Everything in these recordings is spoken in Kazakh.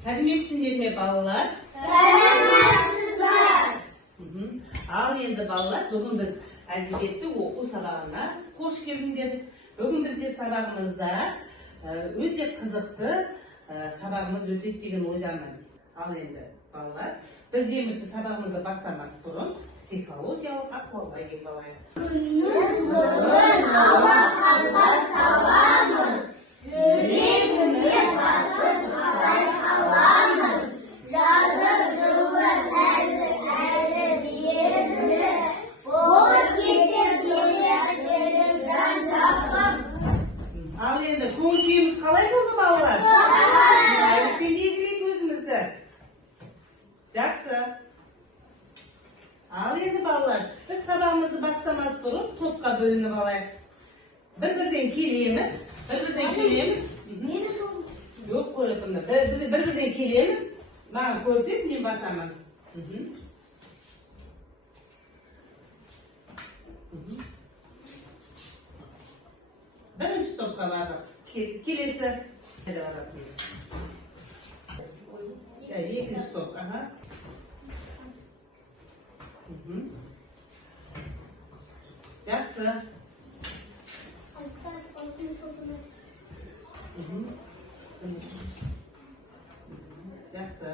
Сәлеметсіңдер ме балалар? Сәлеметсіздер. Ал енді балалар, бүгін біз әдебиетті оқу сабағына қош келдіңдер. Бүгін бізде сабағымызда өте қызықты сабағымыз өтеді деген ойдамын. Ал енді балалар, біз емінші сабағымызды бастамас бұрын психологиялық ахуалға келіп алайық. Күннің нұрын алақанға саламыз, жүрегіме басып қалай қаламыз, жаны жылы нәзік әрі мейірлі, болып кетер ниеттерім жан-жағым. Ал енді көңіл күйіміз қалай болды балалар? Белгілейік өзімізді. Жақсы. Ал енді балалар, біз сабағымызды бастамас бұрын топқа бөлініп алайық. Бір-бірден келеміз. Жоқ қойыпында. Біз бір-бірден келеміз. Маған көрсет, мен басамын. Бірінші топқа бардық. Келесі. Екінші топ. Жақсы. Жақсы.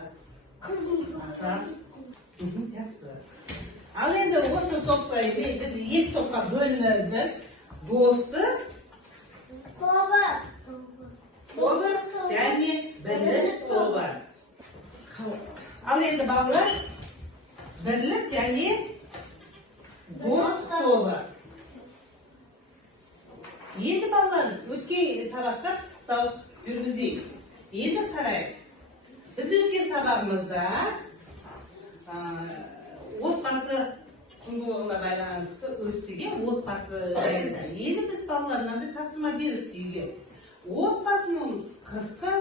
Жақсы. Ал енді осы топқа біз екі топқа бөлініп, досты тобы және бірлік тобы. Ал енді балалар, бірлік және дос тобы. Енді балалар, өткен сабаққа пысықтау жүргізейік. Енді қарайық. Біз өткен сабағымызда отбасы құндылығына байланысты өткен отбасы жайында. Енді біз балаларына тапсырма беріп үйге. Отбасының қысқа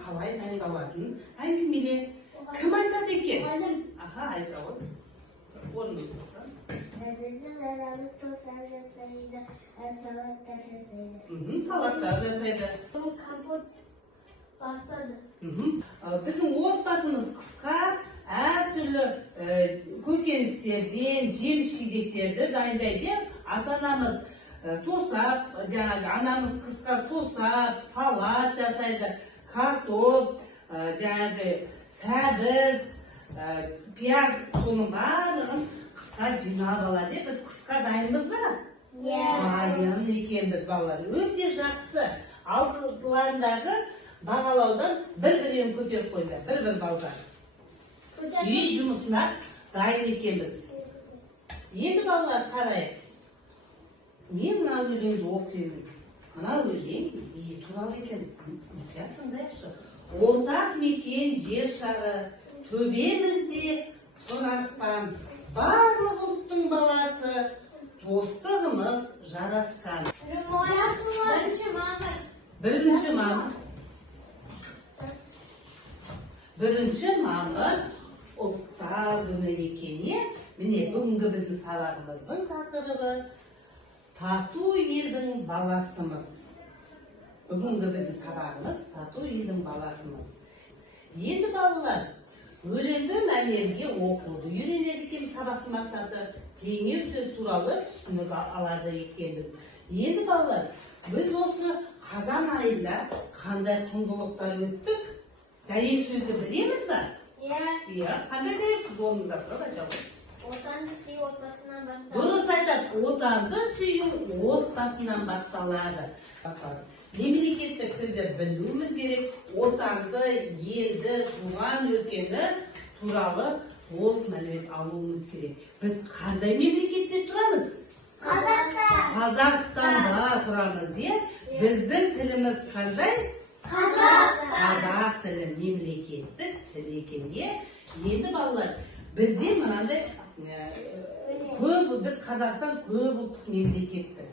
қалай дайындалатынын әңгімеле. Кім айтады екен? Айта ғой. Біздің арамыз тосап жасайды, салаттар жасайды. Салаттар жасайды. Компот басады. Біздің отбасымыз қысқа, әртүрлі көкөністерден, жеміс-жидектерді дайындайды. Ата-анамыз тосап, анамыз қысқа тосап, салат жасайды, картоп, сәбіз, пияз, соның барлығын қысқа жинап алады. Біз қысқа дайынбыз ба? Дайын екенбіз балалар. Өте жақсы. Алдыларындағы бағалаудан бір-бірін көтеріп қойды. Бір-бір балдар. Үй жұмысына дайын екенбіз. Енді балалар қарайық. Мен мына өлеңді оқимын. Мына өлең не туралы екен? Мұқият тыңдайықшы. Ортақ мекен жер шары, төбемізде тұр аспан, барлық ұлттың баласы, достығымыз жарасқан. Бірінші мамыр ұлттар күні екене. Міне бүгінгі біздің сабағымыздың тақырыбы тату елдің баласымыз. Бүгінгі біздің сабағымыз тату елдің баласымыз. Енді балалар, өлеңді мәнерге оқуды үйренеді екен. Сабақтың мақсаты теңеу сөз туралы түсінік алады екенбіз. Енді балалар, біз осы қазан айында қандай құндылықтар өттік? Дәйек сөзді білеміз ба? Иә. Қандай дәйек сөз орнында тұрады? Отанды сүю отбасынан басталады. Дұрыс айтады. Отанды сүю отбасынан басталады. Мемлекеттік тілді білуіміз керек. Отанды, елді, туған өлкені туралы толық мәлімет алуымыз керек. Біз қандай мемлекетте тұрамыз? Қазақстанда тұрамыз, е? Біздің тіліміз қандай? Қазақ тілі мемлекеттік тіл екен, е? Енді балалар, бізде мынандай біз Қазақстан көп ұлттық мемлекетпіз.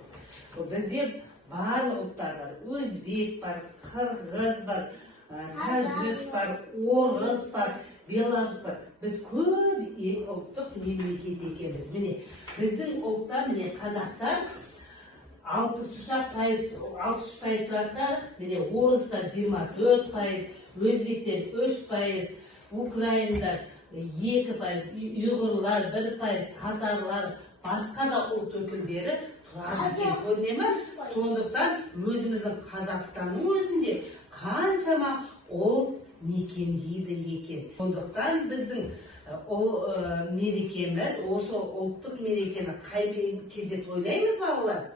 Бізде барлық ұлттар бар. Өзбек бар, қырғыз бар, тәжік бар, орыс бар, белорус бар. Біз көп ұлттық мемлекет екенбіз. Міне, біздің ұлттар, міне, қазақтар 63% тұрақтар, міне орыстар 24%, өзбектер 3%, украиндар 2%, ұйғырлар 1%, татарлар, басқа да ұлт өкілдері тұрады екен, көріне ме? Сондықтан өзіміздің Қазақстанның өзінде қаншама ұлт мекендейді екен. Сондықтан біздің мерекеміз, осы ұлттық мерекені қай кезде тойлаймыз балалар?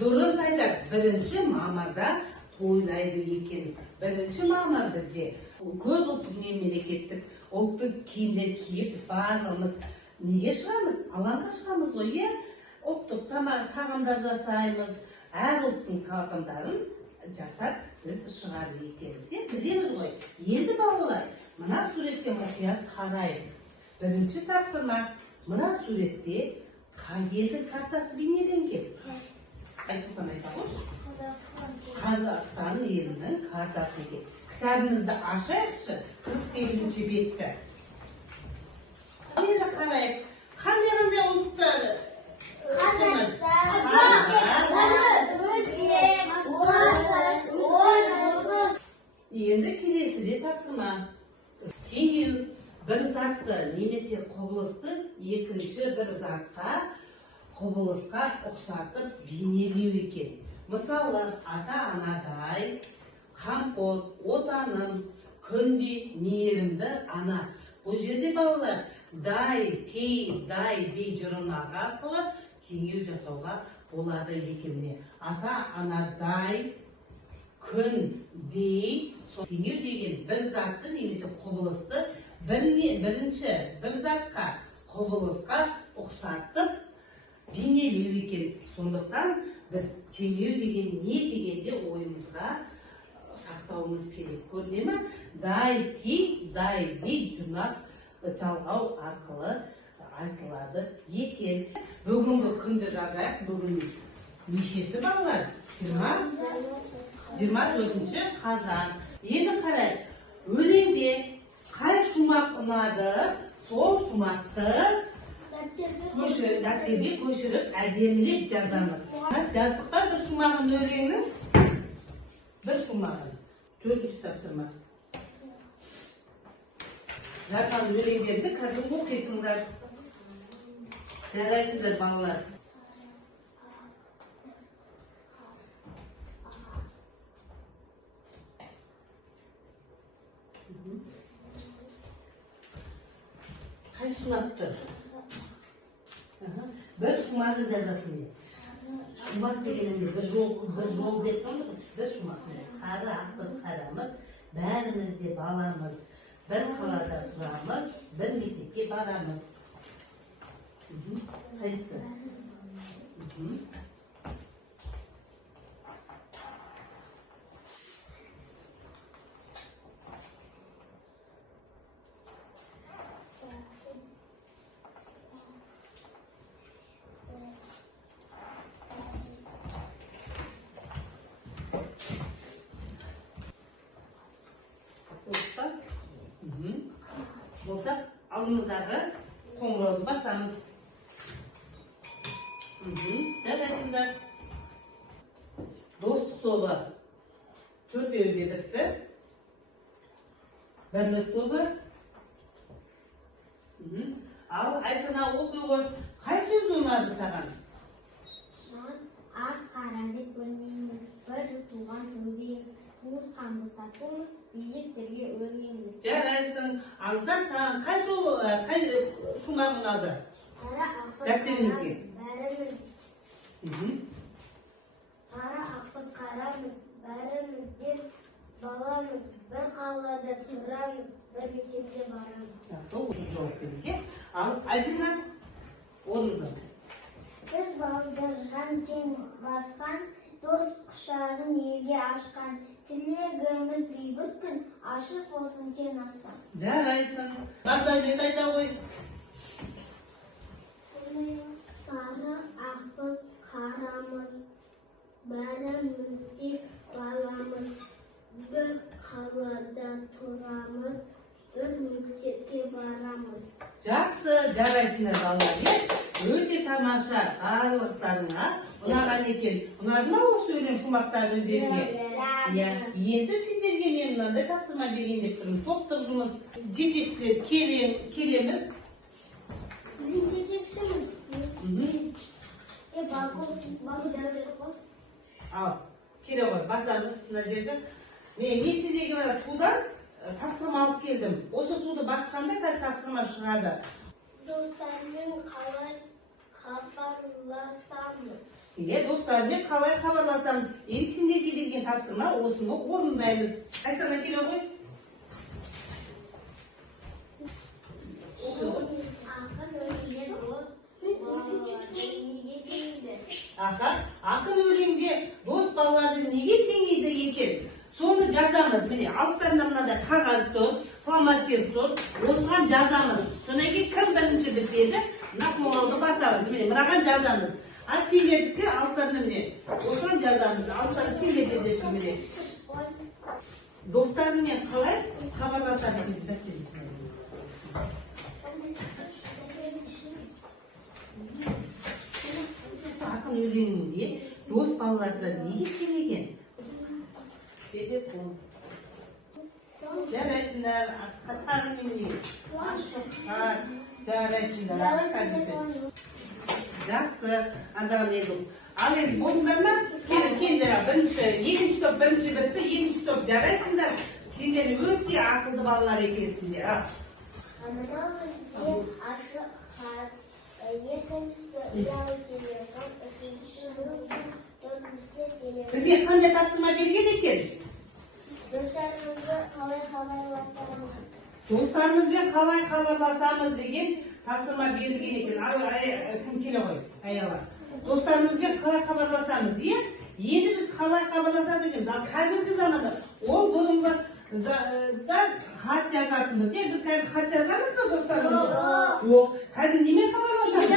Дұрыс айтады, 1 мамырда тойлайды екенбіз. 1 мамыр бізде көп ұлттық мемлекеттік ұлттық киімдер киіп, барлығымыз неге шығамыз? Алаңға шығамыз ғой, иә? Ұлттық тағамдар жасаймыз, әр ұлттың тағамдарын жасап біз шығады екенбіз. Білеміз ғой. Енді балалар, мына суретке мұқият қарайық. 1 тапсырма, мына суретте қай елдің картасы бейнеленген? Айсұлтан айта қойшы. Қазақстан елінің картасы екен. Кітабымызды ашайықшы, 48-ші бетті. Енді қарайық, қандай ұлттар? Енді келесіде тапсырма. Теңеу бір затты немесе құбылысты екінші бір затқа құбылысқа ұқсатып бейнелеу екен. Мысалы, ата-анадай, қамқор, отаным, күндей мейірімді ана. Бұл жерде балалар дай, дей жұрнағы арқылы теңеу жасауға болады екеніне. Ата-анадай, күн, дей, теңеу деген бір затты немесе құбылысты бірінші бір затқа құбылысқа ұқсатып бейнелеу екен. Сондықтан біз теңеу деген не дегенде ойымызға сақтауымыз керек. Көріне ме? Дай, дей жұрнақ жалғау арқылы айтылады екен. Бүгінгі күнді жазайық. Бүгін нешесі балалар? 24 қазан. Енді қарайық. Өлеңде қай шумақ ұнады? Сол шумақты дәптерге көшіріп әдемілеп жазамыз. Жаздық па бір шумағын өлеңнің? Бір шумағын. 4-ші тапсырма. Жазған өлеңдерді қазір оқисыңдар. Жарайсыңдар балалар. Қай шумақты? Бір шумақты жазасын де. Шумақ дегенімде бір жол деп тұрмыз. Бір шумақ. Сары ақбыз қарамыз, бәріміз де баламыз. Bir қалада тұрамыз, bir мектепке барамыз. Қайсы? Болсақ, алдымыздағы қоңырауды басамыз. Жарайсыңдар. Достық тобы 4-еу дедікті. Бірлік тобы. Ал Айсана оқуға қай сөз ұнады саған? Ақ қара деп бөлмейміз, бір туған төзейміз, туысқан босатуымыз, биіктерге өрмейміз. Жарайсың. Аңсар саған қай шумақ ұнады? Сары ақбыз Дәптеріңізге. Сары ақбыз қарамыз, бәріміз де баламыз, бір қалада тұрамыз, бір мектепке барамыз. Сол жауап беруге. Ал Альдина орныңызда. Біз балдырған кең басқан, дос құшағын елге ашқан, тілегіміз бейбіт күн, ашық болсын кең аспан. Жарайсың. Ардабек айта ғой. Сары ақбыз қарамыз, бәріміз де баламыз, бір қалада тұрамыз, бір мектепке барамыз. Жақсы, жарайсыңдар балалар. Өте тамаша. Барлықтарыңа Ұнаған екен. Ұнады ма осы өлең шумақтары өздеріңе? Иә. Енді сендерге мен мынандай тапсырма берейін деп тұрмын. Топтық жұмыс жетекшілер келеміз. Ал, келе ғой, басамыз мына жерді. Мен сіздерге мына тудан тапсырма алып келдім. Осы туды басқанда қазір тапсырма шығады. Достармен қалай хабарласамыз? Иә, достармен қалай хабарласамыз? Енді сендерге берген тапсырма осыны орындаймыз. Айсана келе ғой. Ақын өлеңде дос балаларды неге теңейді екен? Соны жазамыз. Міне, алттарында мынандай қағаз тұр, фломастер тұр. Осыған жазамыз. Содан кейін кім бірінші білседі, нақмолды басамыз. Міне, мынаған жазамыз. Ал сендердікі алттарында міне. Осыған жазамыз. Алттарында сендерде тұр міне. Достарымен қалай хабарласады бізді? Ақын өлеңінде дос балаларды неге теңеген? Телефон. Жарайсыңдар, хаттарын немене? Жарайсыңдар, жақсы, андаған едім. Ал енді болыңдар ма? Кендер, екінші топ бірінші бітті, екінші топ жарайсыңдар. Сендер өте ақылды балалар екенсіңдер. Ашық хат, екіншісі ұялы телефон, үшіншісі мүмкін, төртіншісі телефон. Бізге қандай тапсырма берген екен? Достарымызға қалай хабарласамыз? Достарымызбен қалай хабарласамыз деген тапсырма берілген екен. Кім келе ғой? Аяла. Достарымызбен қалай хабарласамыз, е? Енді біз қалай хабарласамыз деген, қазіргі заманда ол бұрынғы хат жазатынбыз. Біз қазір хат жазамыз ба достарымызға? Жоқ. Қазір немен хабарласамыз?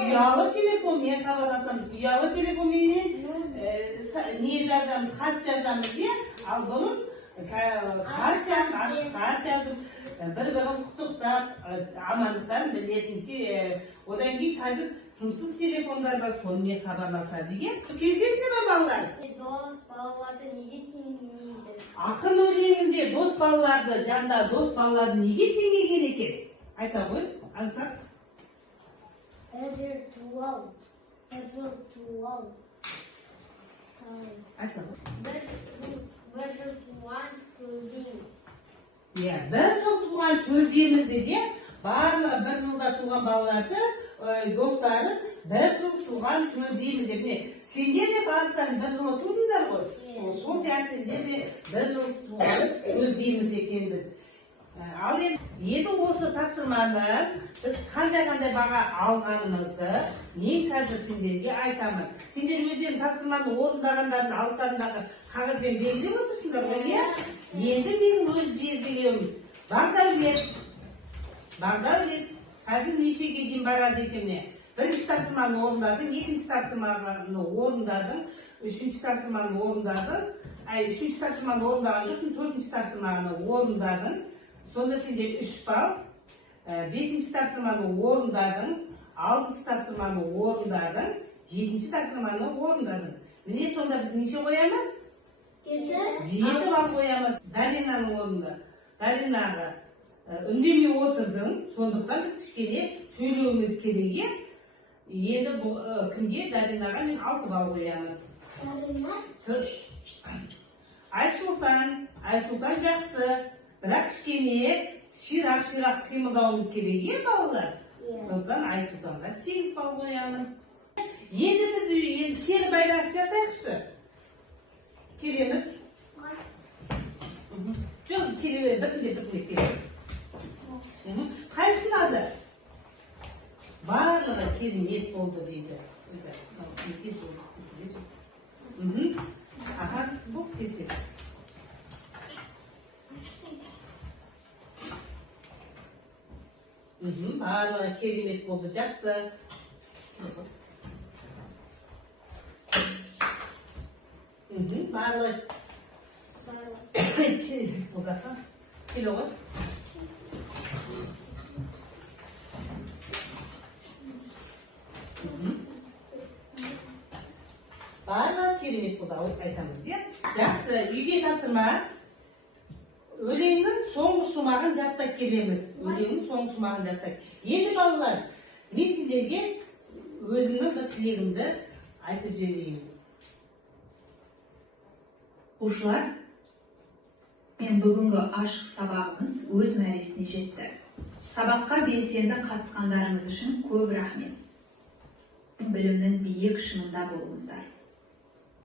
Ұялы телефонмен хабарласамыз. Ұялы телефонмен не жазамыз? Хат жазамыз. Ал бұның хат жазып, бір-бірін құттықтап, амандықтарын білетін. Одан кейін қазір сымсыз телефондар бар, сонымен хабарласады деген. Келсесіздер ме балалар? Дос балаларды неге теңейді? Ақын өлеңінде дос балаларды, жанда дос балаларды неге теңеген екен? Айта ғой, аңсақ. Virtual. Айта ғой. Бір жыл туған төлдейміз. Иә, бір жыл туған төлдейміз де барлығы бір жылда туған балаларды, достарын бір жыл туған төлдейміз деп. Сендер де барлықтарын бір жылы тудыңдар ғой. Сол сияқты сендер де бір жыл туған төлдейміз екенбіз. Ал енді осы тапсырманы біз қандай баға алғанымызды мен қазір сендерге айтамын. Сендер өздерің тапсырманы орындағандардың алттарындағы қағазбен белгілеп отырсыңдар ғой, иә? Енді менің өз белгілеуім. Бағдәулет. Қазір нешеге дейін барады екен? Бірінші тапсырманы орындадың, екінші тапсырманы орындадың, үшінші тапсырманы орындадың, үшінші тапсырманы орындаған жоқсың, төртінші тапсырманы орындадың. Сонда сендер 3 балл, 5-ші тапсырманы орындадың, 6-ші тапсырманы орындадың, 7-ші тапсырманы орындадың. Міне сонда біз неше қоямыз? 7 балл қоямыз. Даринаның орнында. Даринаға үндемей отырдың, сондықтан біз кішкене сөйлеуіміз керек. Енді кімге? Даринаға мен 6 балл қоямын. Айсұлтан жақсы. Бірақ кішкене ширақ қимылдауымыз керек, балалар. Сондықтан Айсұлтанға 8 балл қоямын. Енді біз кері байланыс жасайықшы. Келеміз. Жоқ, біртіндеп келеміз. Қайсысын алды? Барлығы керемет болды дейді. Аға, бұл тез. Барлығы керемет болды, жақсы. Барлығы керемет болды. Келе ғой. керемет болды айтамыз, иә? Жақсы, үйге тапсырма. Өлеңнің соңғы шумағын жаттап келеміз. Өлеңнің соңғы шумағын жаттап. Енді балалар, мен сіздерге өзімнің бір тілегімді айтып жіберейін. Оқушылар, мен бүгінгі ашық сабағымыз өз мәресіне жетті. Сабаққа белсенді қатысқандарыңыз үшін көп рахмет. Білімнің биік шыңында болыңыздар.